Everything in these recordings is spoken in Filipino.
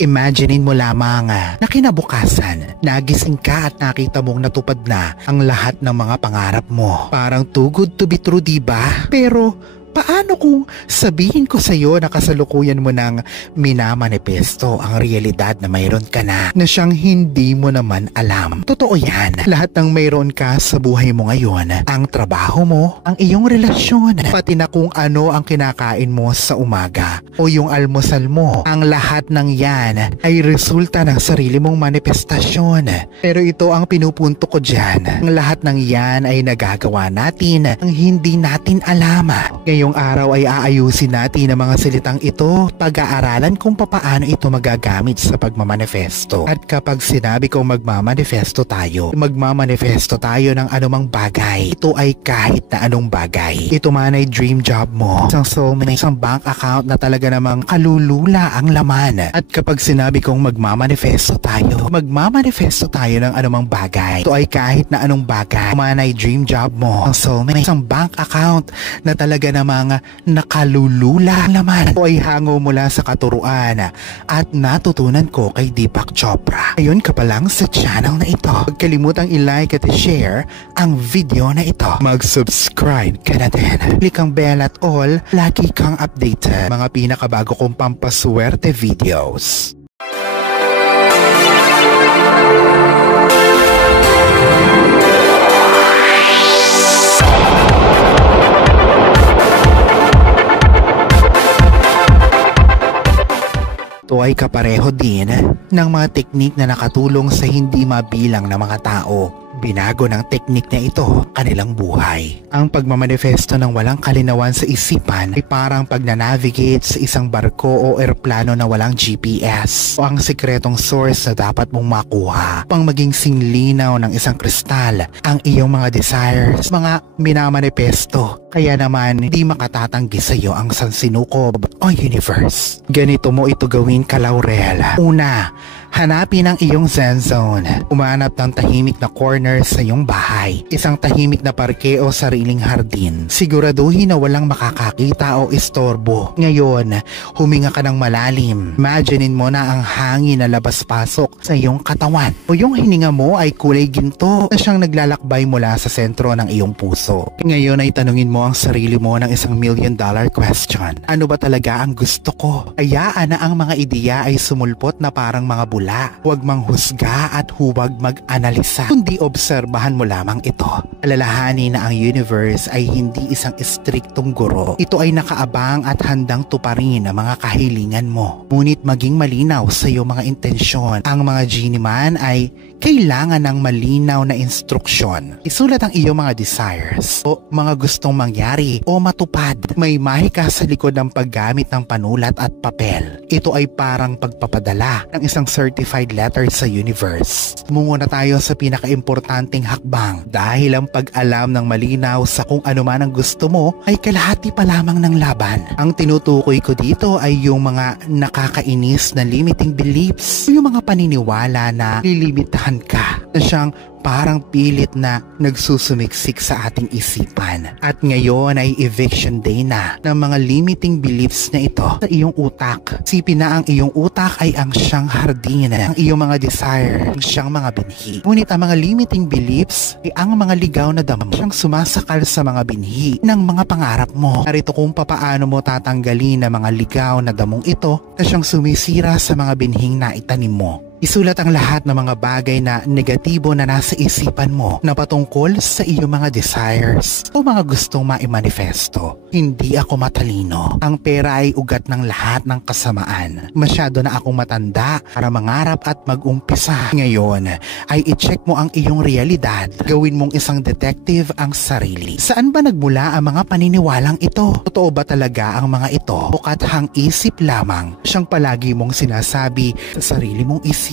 Imaginein mo lamang na kinabukasan, nagising ka at nakita mong natupad na ang lahat ng mga pangarap mo. Parang too good to be true, diba? Pero paano kung sabihin ko sa'yo na kasalukuyan mo ng minamanifesto ang realidad na mayroon ka na siyang hindi mo naman alam? Totoo yan. Lahat ng mayroon ka sa buhay mo ngayon, ang trabaho mo, ang iyong relasyon, pati na kung ano ang kinakain mo sa umaga o yung almusal mo, ang lahat ng yan ay resulta ng sarili mong manifestasyon. Pero ito ang pinupunto ko dyan. Ang lahat ng yan ay nagagawa natin ang hindi natin alam. Ngayong araw ay aayusin natin ang mga salitang ito, pag-aaralan kung papaano ito magagamit sa pagmamanifesto. At kapag sinabi kong magmamanifesto tayo ng anumang bagay. Ito ay kahit na anong bagay. Ito man ay dream job mo, isang soulmate, isang bank account na talaga namang kalulula ang laman. At kapag sinabi kong magmamanifesto tayo ng anumang bagay. Ito ay kahit na anong bagay. Ito man ay dream job mo, isang soulmate, isang bank account na talaga namang nakalulula naman. Ito ay hango mula sa katuruan at natutunan ko kay Deepak Chopra. Ngayon ka pa lang sa channel na ito, huwag kalimutang i-like at i-share ang video na ito. Mag-subscribe ka na din. Click ang bell at all, lagi kang updated. Mga pinakabago kong pampaswerte videos. Ito ay kapareho din ng mga teknik na nakatulong sa hindi mabilang na mga tao. Binago ng teknik na ito kanilang buhay. Ang pagmamanifesto ng walang kalinawan sa isipan ay parang pagnanavigate sa isang barko o eroplano na walang GPS o ang sikretong source na dapat mong makuha upang maging singlinaw ng isang kristal ang iyong mga desires, mga minamanifesto. Kaya naman hindi makatatanggi sa iyo ang sansinukob o universe. Ganito mo ito gawin ka, Laurel. Una, hanapin ang iyong zen zone. Umanap ng tahimik na corner sa iyong bahay. Isang tahimik na parke o sariling hardin. Siguraduhin na walang makakakita o istorbo. Ngayon, huminga ka ng malalim. Imaginein mo na ang hangin na labas-pasok sa iyong katawan. O yung hininga mo ay kulay ginto na siyang naglalakbay mula sa sentro ng iyong puso. Ngayon ay tanungin mo ang sarili mo ng $1 million question. Ano ba talaga ang gusto ko? Hayaan na ang mga ideya ay sumulpot na parang mga bula. Huwag manghusga at huwag mag-analisa, kundi obserbahan mo lamang ito. Alalahanin na ang universe ay hindi isang istriktong guro. Ito ay nakaabang at handang tuparin ang mga kahilingan mo. Ngunit maging malinaw sa iyong mga intensyon. Ang mga genie man ay kailangan ng malinaw na instruksyon. Isulat ang iyong mga desires o mga gustong mangyari o matupad. May mahika sa likod ng paggamit ng panulat at papel. Ito ay parang pagpapadala ng isang certified letter sa universe. Muna tayo sa pinaka-importanting hakbang dahil ang pag-alam ng malinaw sa kung ano man ang gusto mo ay kalahati pa lamang ng laban. Ang tinutukoy ko dito ay yung mga nakakainis na limiting beliefs, yung mga paniniwala na lilimitahan ka, na siyang parang pilit na nagsusumiksik sa ating isipan. At ngayon ay eviction day na ng mga limiting beliefs na ito sa iyong utak. Sipin na ang iyong utak ay ang siyang hardin, ang iyong mga desire, ang siyang mga binhi. Ngunit ang mga limiting beliefs ay ang mga ligaw na damo siyang sumasakal sa mga binhi ng mga pangarap mo. Narito kung papaano mo tatanggalin ang mga ligaw na damong ito na siyang sumisira sa mga binhing na itanim mo. Isulat ang lahat ng mga bagay na negatibo na nasa isipan mo na patungkol sa iyong mga desires o mga gustong maimanifesto. Hindi ako matalino. Ang pera ay ugat ng lahat ng kasamaan. Masyado na akong matanda para mangarap at mag-umpisa. Ngayon ay i-check mo ang iyong realidad. Gawin mong isang detective ang sarili. Saan ba nagmula ang mga paniniwalang ito? Totoo ba talaga ang mga ito? O kathang isip lamang siyang palagi mong sinasabi sa sarili mong isip?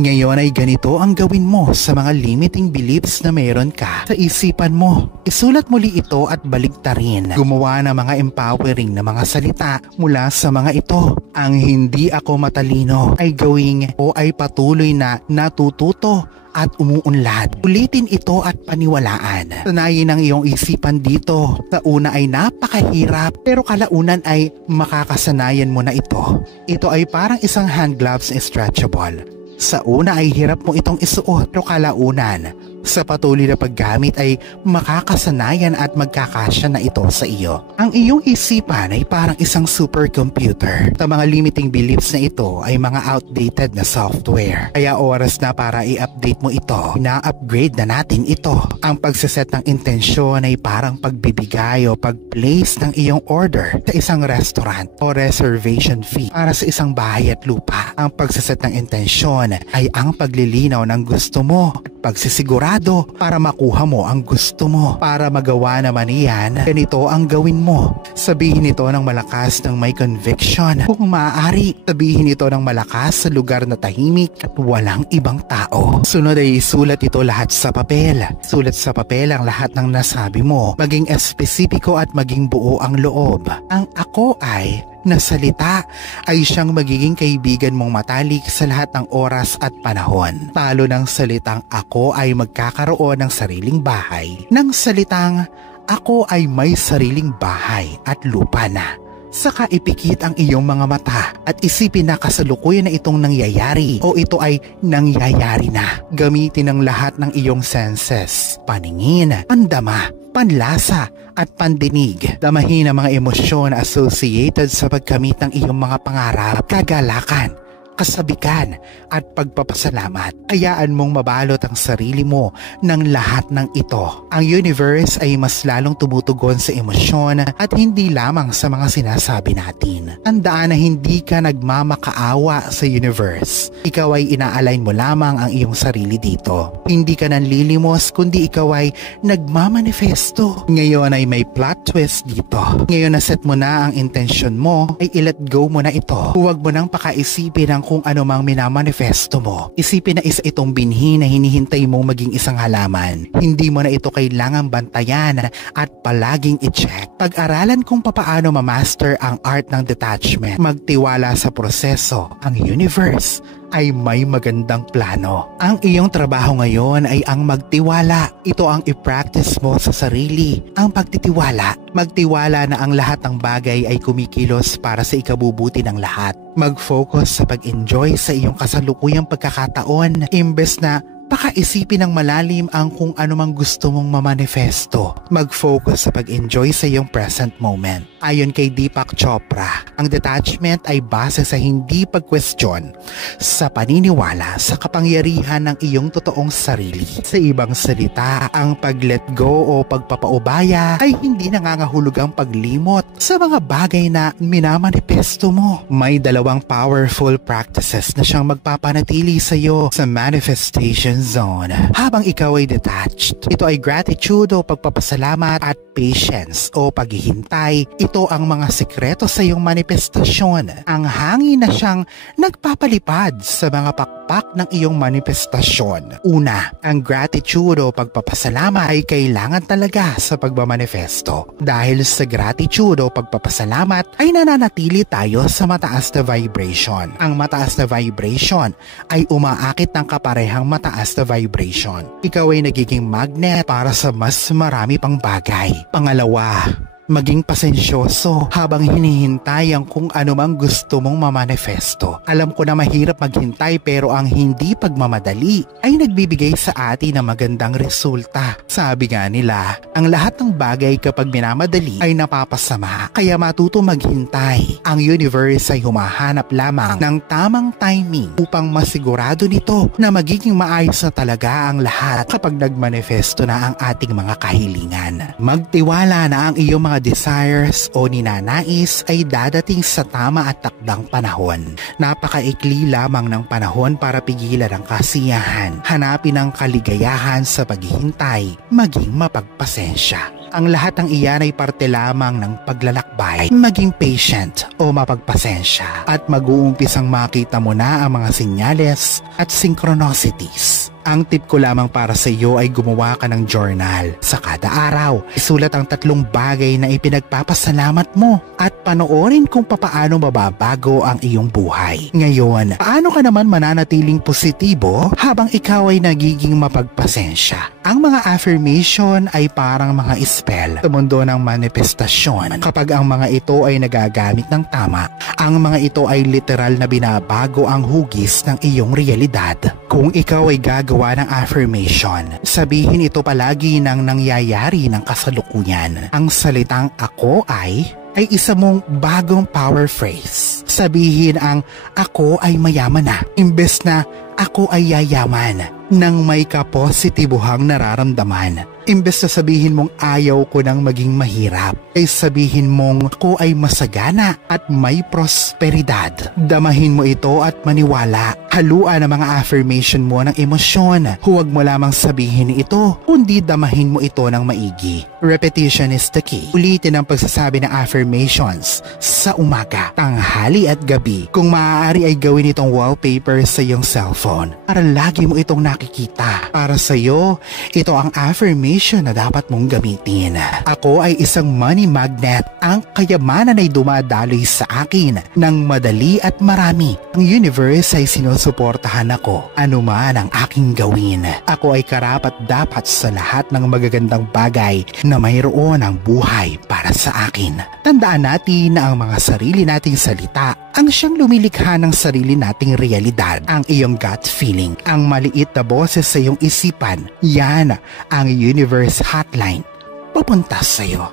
Ngayon ay ganito ang gawin mo sa mga limiting beliefs na meron ka sa isipan mo. Isulat muli ito at baligtarin. Gumawa ng mga empowering na mga salita mula sa mga ito. Ang hindi ako matalino ay gawing o ay patuloy na natututo at umuunlad. Ulitin ito at paniwalaan. Sanayin ang iyong isipan dito. Sa una ay napakahirap pero kalaunan ay makakasanayan mo na ito. Ito ay parang isang hand gloves na stretchable. Sa una ay hirap mo itong isuot pero kalaunan sa patuloy na paggamit ay makakasanayan at magkakasya na ito sa iyo. Ang iyong isipan ay parang isang supercomputer. Sa mga limiting beliefs na ito ay mga outdated na software. Kaya oras na para i-update mo ito. Na-upgrade na natin ito. Ang pagsaset ng intensyon ay parang pagbibigay o pag-place ng iyong order sa isang restaurant o reservation fee para sa isang bahay at lupa. Ang pagsaset ng intensyon ay ang paglilinaw ng gusto mo at pagsisigurado para makuha mo ang gusto mo. Para magawa naman iyan, ganito ang gawin mo. Sabihin ito ng malakas ng may conviction. Kung maaari, sabihin ito ng malakas sa lugar na tahimik at walang ibang tao. Sunod ay isulat ito lahat sa papel. Sulat sa papel ang lahat ng nasabi mo. Maging espesipiko at maging buo ang loob. Ang ako ay na salita ay siyang magiging kaibigan mong matalik sa lahat ng oras at panahon. Talo ng salitang ako ay magkakaroon ng sariling bahay. Nang salitang ako ay may sariling bahay at lupa na. Saka ipikit ang iyong mga mata at isipin na kasalukuyan na itong nangyayari o ito ay nangyayari na. Gamitin ang lahat ng iyong senses, paningin, pandama, panlasa at pandinig. Damahin ang mga emosyon associated sa pagkamit ng iyong mga pangarap, kagalakan, kasabikan at pagpapasalamat. Hayaan mong mabalot ang sarili mo ng lahat ng ito. Ang universe ay mas lalong tumutugon sa emosyon at hindi lamang sa mga sinasabi natin. Tandaan na hindi ka nagmamakaawa sa universe. Ikaw ay ina-align mo lamang ang iyong sarili dito. Hindi ka nanlilimos kundi ikaw ay nagmamanifesto. Ngayon ay may plot twist dito. Ngayon na set mo na ang intensyon mo ay i-let go mo na ito. Huwag mo nang pakaisipin ang kung ano mang minamanifesto mo. Isipin na isa itong binhi na hinihintay mong maging isang halaman. Hindi mo na ito kailangang bantayan at palaging i-check. Pag-aralan kung papaano ma-master ang art ng detachment. Magtiwala sa proseso. Ang universe ay may magandang plano. Ang iyong trabaho ngayon ay ang magtiwala. Ito ang i-practice mo sa sarili. Ang pagtitiwala. Magtiwala na ang lahat ng bagay ay kumikilos para sa ikabubuti ng lahat. Mag-focus sa pag-enjoy sa iyong kasalukuyang pagkakataon imbes na pakaisipin ng malalim ang kung ano mang gusto mong mamanifesto. Mag-focus sa pag-enjoy sa iyong present moment. Ayon kay Deepak Chopra, ang detachment ay base sa hindi pag-question, sa paniniwala sa kapangyarihan ng iyong totoong sarili. Sa ibang salita, ang pag-let go o pagpapaubaya ay hindi nangangahulugang paglimot sa mga bagay na minamanifesto mo. May dalawang powerful practices na siyang magpapanatili sa iyo sa manifestation zone habang ikaw ay detached. Ito ay gratitude o pagpapasalamat at patience o paghihintay. Ito ang mga sekreto sa iyong manifestasyon. Ang hangin na siyang nagpapalipad sa mga pakpak ng iyong manifestasyon. Una, ang gratitude o pagpapasalamat ay kailangan talaga sa pagmamanifesto. Dahil sa gratitude o pagpapasalamat ay nananatili tayo sa mataas na vibration. Ang mataas na vibration ay umaakit ng kaparehang mataas na vibration. Ikaw ay nagiging magnet para sa mas marami pang bagay. Pangalawa, maging pasensyoso habang hinihintay ang kung ano mang gusto mong mamanifesto. Alam ko na mahirap maghintay pero ang hindi pagmamadali ay nagbibigay sa atin ng magandang resulta. Sabi nga nila, ang lahat ng bagay kapag minamadali ay napapasama. Kaya matuto maghintay. Ang universe ay humahanap lamang ng tamang timing upang masigurado nito na magiging maayos na talaga ang lahat kapag nagmanifesto na ang ating mga kahilingan. Magtiwala na ang iyong mga desires o ninanais ay dadating sa tama at takdang panahon. Napakaikli lamang ng panahon para pigilan ang kasiyahan. Hanapin ang kaligayahan sa paghihintay, maging mapagpasensya. Ang lahat ng iyan ay parte lamang ng paglalakbay. Maging patient o mapagpasensya at mag-uumpisang makita mo na ang mga sinyales at synchronicities. Ang tip ko lamang para sa iyo ay gumawa ka ng journal. Sa kada araw, isulat ang 3 bagay na ipinagpapasalamat mo at panoorin kung papaano mababago ang iyong buhay. Ngayon, paano ka naman mananatiling positibo habang ikaw ay nagiging mapagpasensya? Ang mga affirmation ay parang mga spell sa mundo ng manifestasyon. Kapag ang mga ito ay nagagamit ng tama, ang mga ito ay literal na binabago ang hugis ng iyong realidad. Kung ikaw ay gagawa ng affirmation, sabihin ito palagi ng nangyayari ng kasalukuyan. Ang salitang ako ay isa mong bagong power phrase. Sabihin ang ako ay mayaman na, imbes na ako ay yayaman, nang may kapositibuhang nararamdaman. Imbes na sabihin mong ayaw ko nang maging mahirap, ay sabihin mong ako ay masagana at may prosperidad. Damahin mo ito at maniwala. Haluan ang mga affirmation mo ng emosyon. Huwag mo lamang sabihin ito, kundi damahin mo ito ng maigi. Repetition is the key. Ulitin ang pagsasabi ng affirmations sa umaga, tanghali at gabi. Kung maaari ay gawin itong wallpaper sa iyong cellphone para lagi mo itong nakikita. Para sa iyo, ito ang affirmation na dapat mong gamitin. Ako ay isang money magnet. Ang kayamanan ay dumadaloy sa akin ng madali at marami. Ang universe ay sinusuportahan ako, anuman ang aking gawin. Ako ay karapat-dapat sa lahat ng magagandang bagay na mayroon ang buhay para sa akin. Tandaan natin na ang mga sarili nating salita ang siyang lumilikha ng sarili nating realidad. Ang iyong gut feeling, ang maliit na boses sa iyong isipan, yan ang universe hotline papunta sa iyo.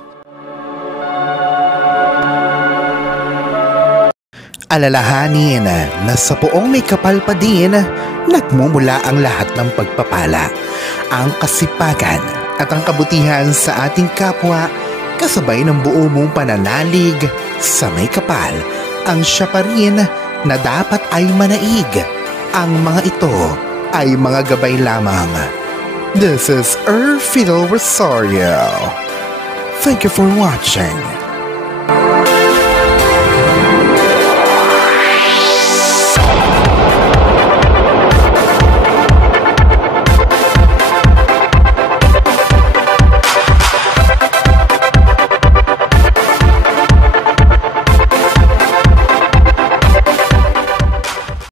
Alalahanin na sa poong may kapal pa din, nagmumula ang lahat ng pagpapala, ang kasipagan at ang kabutihan sa ating kapwa, kasabay ng buo mong pananalig sa may kapal. Ang siya pa rin na dapat ay manaig. Ang mga ito ay mga gabay lamang. This is Fiddle Rosario. Thank you for watching.